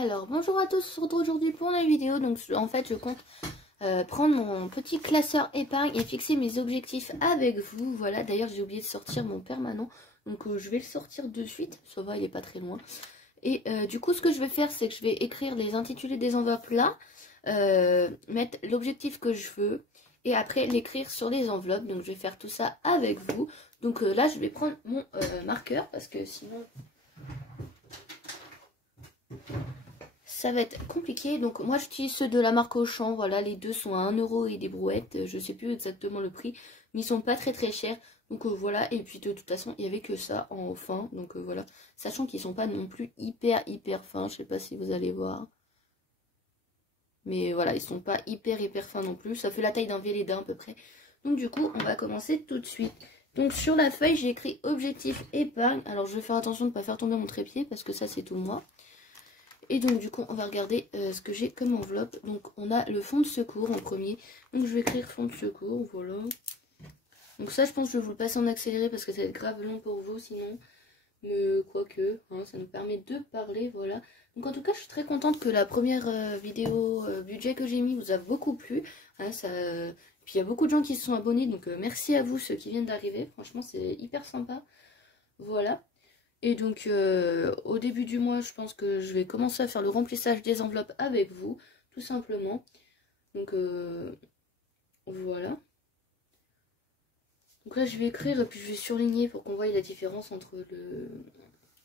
Alors bonjour à tous, on se retrouve aujourd'hui pour une vidéo. Donc en fait je compte prendre mon petit classeur épargne et fixer mes objectifs avec vous. Voilà, d'ailleurs j'ai oublié de sortir mon permanent, donc je vais le sortir de suite, ça va, il est pas très loin. Et du coup ce que je vais faire, c'est que je vais écrire les intitulés des enveloppes là, mettre l'objectif que je veux et après l'écrire sur les enveloppes. Donc je vais faire tout ça avec vous. Donc là je vais prendre mon marqueur parce que sinon ça va être compliqué. Donc moi j'utilise ceux de la marque Auchan. Voilà, les deux sont à 1 € et des brouettes. Je sais plus exactement le prix, mais ils sont pas très chers. Donc voilà, et puis de toute façon il y avait que ça en fin. Donc voilà, sachant qu'ils sont pas non plus hyper fins. Je sais pas si vous allez voir, mais voilà, ils sont pas hyper fins non plus. Ça fait la taille d'un Vélédin à peu près. Donc du coup on va commencer tout de suite. Donc sur la feuille j'ai écrit objectif épargne. Alors je vais faire attention de ne pas faire tomber mon trépied parce que ça c'est tout moi. Et donc du coup on va regarder ce que j'ai comme enveloppe. Donc on a le fonds de secours en premier. Donc je vais écrire fonds de secours, voilà. Donc ça je pense que je vais vous le passer en accéléré parce que ça va être grave long pour vous sinon. Mais quoique, hein, ça nous permet de parler, voilà. Donc en tout cas je suis très contente que la première vidéo budget que j'ai mis vous a beaucoup plu. Hein, Puis il y a beaucoup de gens qui se sont abonnés, donc merci à vous ceux qui viennent d'arriver. Franchement c'est hyper sympa. Voilà. Et donc au début du mois je pense que je vais commencer à faire le remplissage des enveloppes avec vous, tout simplement. Donc voilà. Donc là je vais écrire et puis je vais surligner pour qu'on voie la différence entre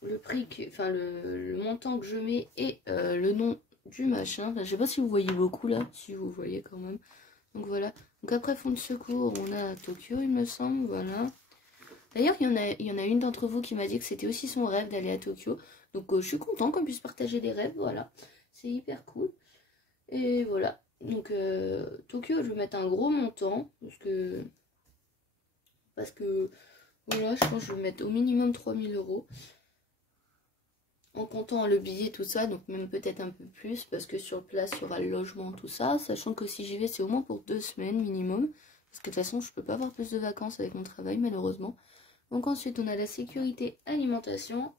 le prix, enfin le montant que je mets et le nom du machin. Enfin, je sais pas si vous voyez beaucoup là, si vous voyez quand même. Donc voilà. Donc après fonds de secours on a Tokyo il me semble, voilà. D'ailleurs, il y en a une d'entre vous qui m'a dit que c'était aussi son rêve d'aller à Tokyo. Donc, je suis contente qu'on puisse partager des rêves, voilà. C'est hyper cool. Et voilà. Donc, Tokyo, je vais mettre un gros montant. Parce que voilà, je pense que je vais mettre au minimum 3000 €. En comptant le billet, tout ça. Donc, même peut-être un peu plus. Parce que sur place, il y aura le logement, tout ça. Sachant que si j'y vais, c'est au moins pour 2 semaines minimum. Parce que de toute façon, je peux pas avoir plus de vacances avec mon travail, malheureusement. Donc ensuite on a la sécurité alimentation.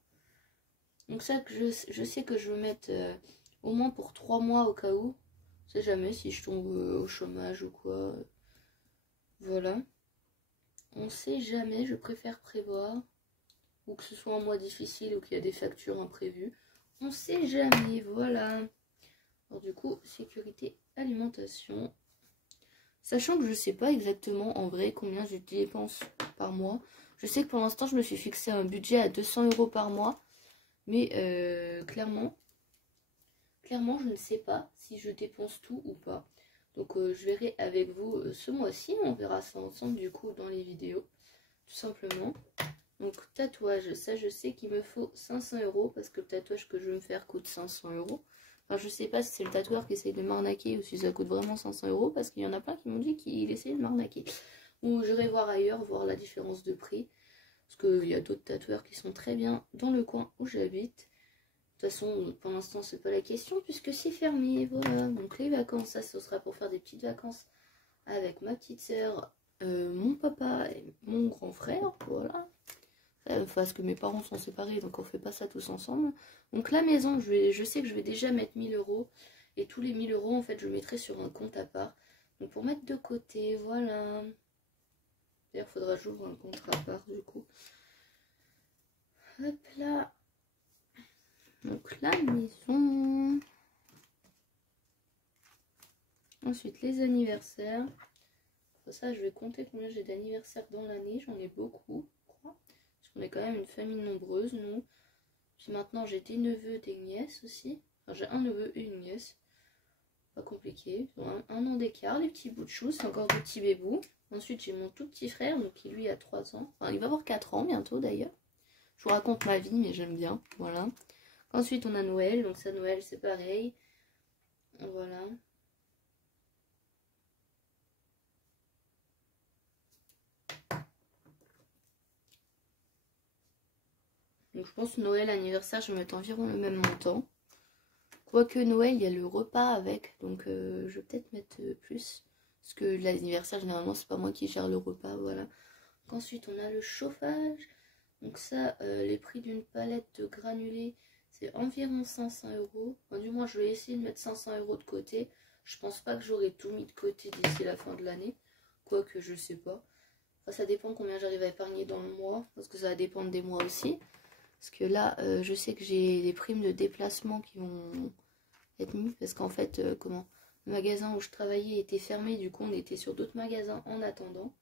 Donc ça que je sais que je veux mettre au moins pour 3 mois au cas où. Je sais jamais si je tombe au chômage ou quoi. Voilà. On sait jamais, je préfère prévoir. Ou que ce soit un mois difficile ou qu'il y a des factures imprévues. On sait jamais, voilà. Alors du coup, sécurité alimentation. Sachant que je sais pas exactement en vrai combien je dépense par mois. Je sais que pour l'instant je me suis fixé un budget à 200 € par mois. Mais clairement je ne sais pas si je dépense tout ou pas. Donc je verrai avec vous ce mois-ci. On verra ça ensemble du coup dans les vidéos. Tout simplement. Donc tatouage, ça je sais qu'il me faut 500 € parce que le tatouage que je veux me faire coûte 500 €. Enfin je sais pas si c'est le tatoueur qui essaye de m'arnaquer ou si ça coûte vraiment 500 € parce qu'il y en a plein qui m'ont dit qu'il essayait de m'arnaquer. Ou j'irai voir ailleurs, voir la différence de prix. Parce qu'il y a d'autres tatoueurs qui sont très bien dans le coin où j'habite. De toute façon, pour l'instant, c'est pas la question puisque c'est fermé. Voilà. Donc les vacances, ça, ce sera pour faire des petites vacances avec ma petite soeur, mon papa et mon grand frère. Voilà. Parce que mes parents sont séparés, donc on fait pas ça tous ensemble. Donc la maison, je sais que je vais déjà mettre 1000 €. Et tous les 1000 €, en fait, je mettrai sur un compte à part. Donc pour mettre de côté, voilà. D'ailleurs, il faudra que j'ouvre un compte à part du coup. Hop là. Donc la maison. Ensuite les anniversaires. Pour ça je vais compter combien j'ai d'anniversaires dans l'année. J'en ai beaucoup, je crois. Parce qu'on est quand même une famille nombreuse, nous. Puis maintenant j'ai des neveux, des nièces aussi. Enfin j'ai un neveu et une nièce. Pas compliqué. Ils ont un an d'écart, les petits bouts de chou, c'est encore des petits bébous. Ensuite j'ai mon tout petit frère, donc qui lui a 3 ans. Enfin il va avoir 4 ans bientôt d'ailleurs. Je vous raconte ma vie, mais j'aime bien. Voilà. Ensuite, on a Noël. Donc ça, Noël, c'est pareil. Voilà. Donc je pense que Noël, anniversaire, je vais mettre environ le même montant. Quoique Noël, il y a le repas avec. Donc je vais peut-être mettre plus. Parce que l'anniversaire, généralement, c'est pas moi qui gère le repas. Voilà. Ensuite, on a le chauffage. Donc ça, les prix d'une palette de granulés, c'est environ 500 euros. Enfin, du moins, je vais essayer de mettre 500 euros de côté. Je pense pas que j'aurai tout mis de côté d'ici la fin de l'année. Quoique, je sais pas. Enfin, ça dépend combien j'arrive à épargner dans le mois. Parce que ça va dépendre des mois aussi. Parce que là, je sais que j'ai des primes de déplacement qui vont être mises. Parce qu'en fait, comment le magasin où je travaillais était fermé. Du coup, on était sur d'autres magasins en attendant.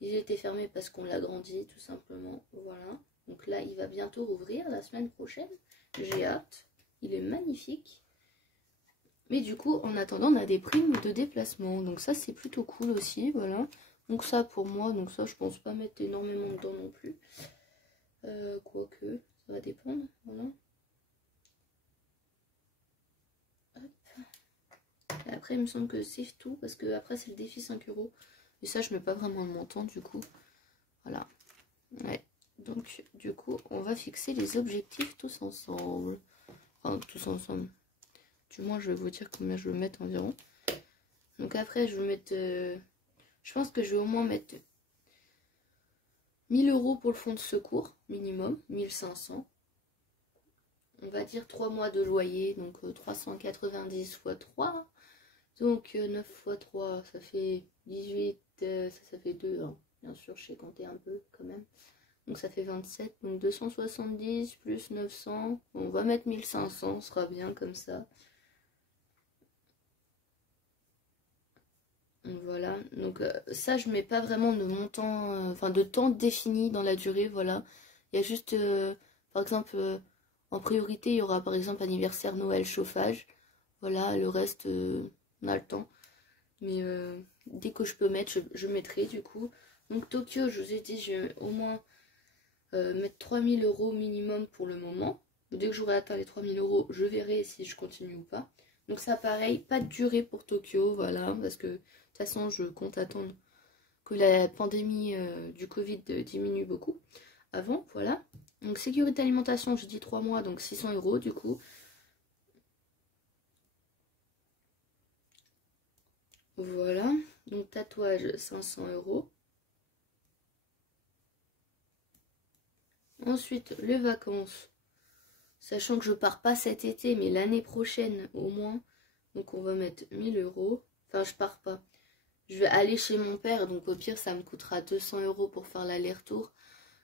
Il était fermé parce qu'on l'a grandi, tout simplement. Voilà. Donc là, il va bientôt rouvrir la semaine prochaine. J'ai hâte. Il est magnifique. Mais du coup, en attendant, on a des primes de déplacement. Donc ça, c'est plutôt cool aussi. Voilà. Donc ça, pour moi, donc ça, je pense pas mettre énormément dedans non plus. Quoique, ça va dépendre. Voilà. Hop. Et après, il me semble que c'est tout. Parce que après, c'est le défi 5 euros. Et ça, je mets pas vraiment le montant, du coup. Voilà. Ouais. Donc, du coup, on va fixer les objectifs tous ensemble. Enfin, tous ensemble. Du moins, je vais vous dire combien je vais mettre environ. Donc après, je vais mettre... je pense que je vais au moins mettre 1000 euros pour le fonds de secours, minimum. 1500. On va dire 3 mois de loyer. Donc 390 x 3. Donc 9 x 3, ça fait 18. Ça fait 2. Hein. Bien sûr, je sais compter un peu quand même. Donc ça fait 27. Donc 270 plus 900. On va mettre 1500, ce sera bien comme ça. Voilà, donc ça je mets pas vraiment de montant, enfin de temps défini dans la durée, voilà. Il y a juste, par exemple, en priorité il y aura par exemple anniversaire, Noël, chauffage. Voilà, le reste, on a le temps. Mais dès que je peux mettre, je mettrai du coup. Donc Tokyo, je vous ai dit, je vais au moins mettre 3000 euros minimum pour le moment. Dès que j'aurai atteint les 3000 euros, je verrai si je continue ou pas. Donc ça pareil, pas de durée pour Tokyo, voilà, parce que de toute façon je compte attendre que la pandémie du Covid diminue beaucoup avant, voilà. Donc sécurité alimentation, je dis 3 mois, donc 600 euros du coup. Voilà, donc tatouage 500 euros. Ensuite, les vacances, sachant que je pars pas cet été, mais l'année prochaine au moins. Donc on va mettre 1000 euros. Enfin, je pars pas. Je vais aller chez mon père, donc au pire, ça me coûtera 200 euros pour faire l'aller-retour.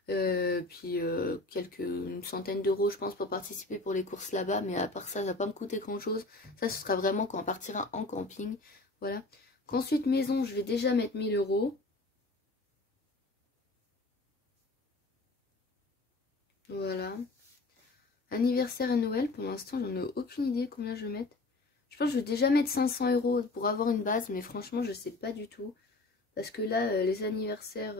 Puis une centaine d'euros, je pense, pour participer pour les courses là-bas. Mais à part ça, ça va pas me coûter grand-chose. Ça, ce sera vraiment quand on partira en camping. Voilà. Qu'ensuite, maison, je vais déjà mettre 1000 euros. Voilà. Anniversaire et Noël, pour l'instant, j'en ai aucune idée combien je vais mettre. Je pense que je vais déjà mettre 500 euros pour avoir une base, mais franchement, je sais pas du tout. Parce que là, les anniversaires,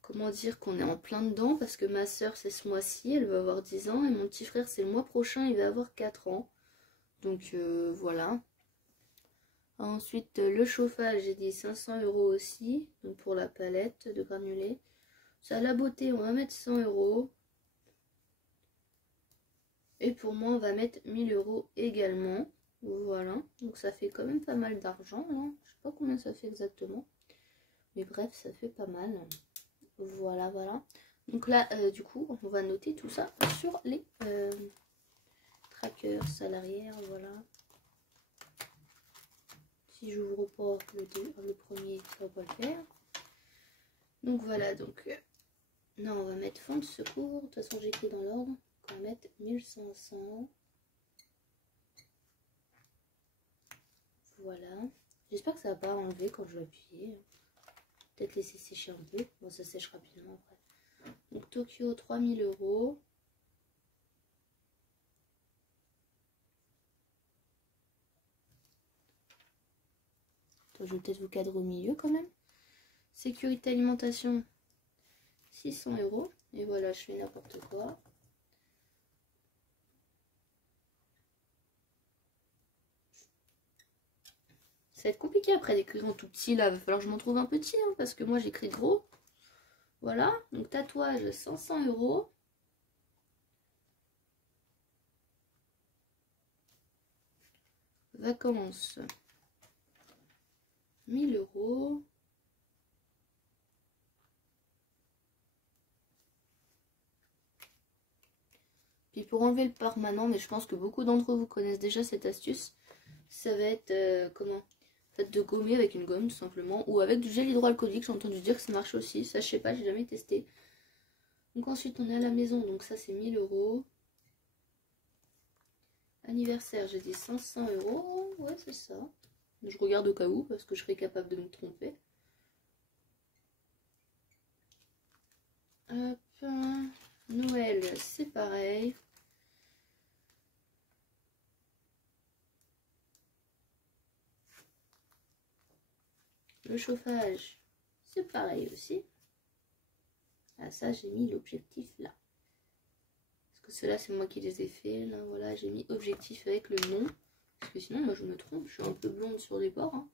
comment dire qu'on est en plein dedans. Parce que ma soeur, c'est ce mois-ci, elle va avoir 10 ans. Et mon petit frère, c'est le mois prochain, il va avoir 4 ans. Donc voilà. Ensuite, le chauffage, j'ai dit 500 euros aussi. Donc pour la palette de granulés. Ça, la beauté, on va mettre 100 euros. Et pour moi, on va mettre 1000 euros également. Voilà, donc ça fait quand même pas mal d'argent. Je sais pas combien ça fait exactement. Mais bref, ça fait pas mal. Voilà, voilà. Donc là, du coup, on va noter tout ça sur les trackers salariés. Voilà. Si j'ouvre pas le premier, ça va pas le faire. Donc voilà, donc... non, on va mettre fonds de secours. De toute façon, j'écris dans l'ordre. On va mettre 1500. Voilà. J'espère que ça va pas enlever quand je vais appuyer. Peut-être laisser sécher un peu. Bon, ça sèche rapidement après. Donc Tokyo, 3000 euros. Attends, je vais peut-être vous cadrer au milieu quand même. Sécurité alimentation, 600 euros. Et voilà, je fais n'importe quoi. Ça va être compliqué après d'écrire en tout petit là. Il va falloir que je m'en trouve un petit hein, parce que moi j'écris gros. Voilà, donc tatouage 500 euros. Vacances 1000 euros. Puis pour enlever le permanent, mais je pense que beaucoup d'entre vous connaissent déjà cette astuce, ça va être comment? Peut-être de gommer avec une gomme tout simplement, ou avec du gel hydroalcoolique, j'ai entendu dire que ça marche aussi, ça je sais pas, j'ai jamais testé. Donc ensuite on est à la maison, donc ça c'est 1000 €. Anniversaire, j'ai dit 500 €, ouais c'est ça. Je regarde au cas où, parce que je serais capable de me tromper. Hop, Noël, c'est pareil. Le chauffage, c'est pareil aussi. Ah ça, j'ai mis l'objectif là. Parce que ceux-là, c'est moi qui les ai fait. Là, voilà, j'ai mis objectif avec le nom. Parce que sinon, moi, je me trompe. Je suis un peu blonde sur les bords. Hein.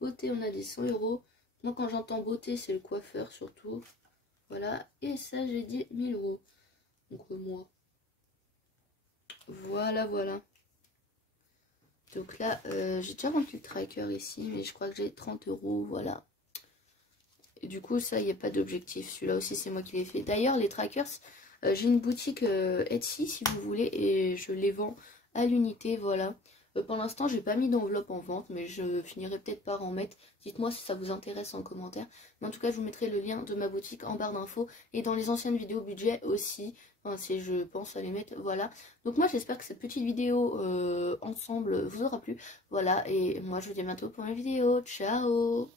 Beauté, on a dit 100 €. Moi, quand j'entends beauté, c'est le coiffeur surtout. Voilà. Et ça, j'ai dit 1000 €. Donc, moi. Voilà, voilà. Donc là, j'ai déjà rempli le tracker ici. Mais je crois que j'ai 30 €. Voilà. Et du coup, ça, il n'y a pas d'objectif. Celui-là aussi, c'est moi qui l'ai fait. D'ailleurs, les trackers, j'ai une boutique Etsy, si vous voulez, et je les vends à l'unité, voilà. Pour l'instant, j'ai pas mis d'enveloppe en vente, mais je finirai peut-être par en mettre. Dites-moi si ça vous intéresse en commentaire. Mais en tout cas, je vous mettrai le lien de ma boutique en barre d'infos et dans les anciennes vidéos budget aussi. Enfin, si je pense à les mettre, voilà. Donc moi, j'espère que cette petite vidéo ensemble vous aura plu. Voilà, et moi, je vous dis à bientôt pour une vidéo. Ciao!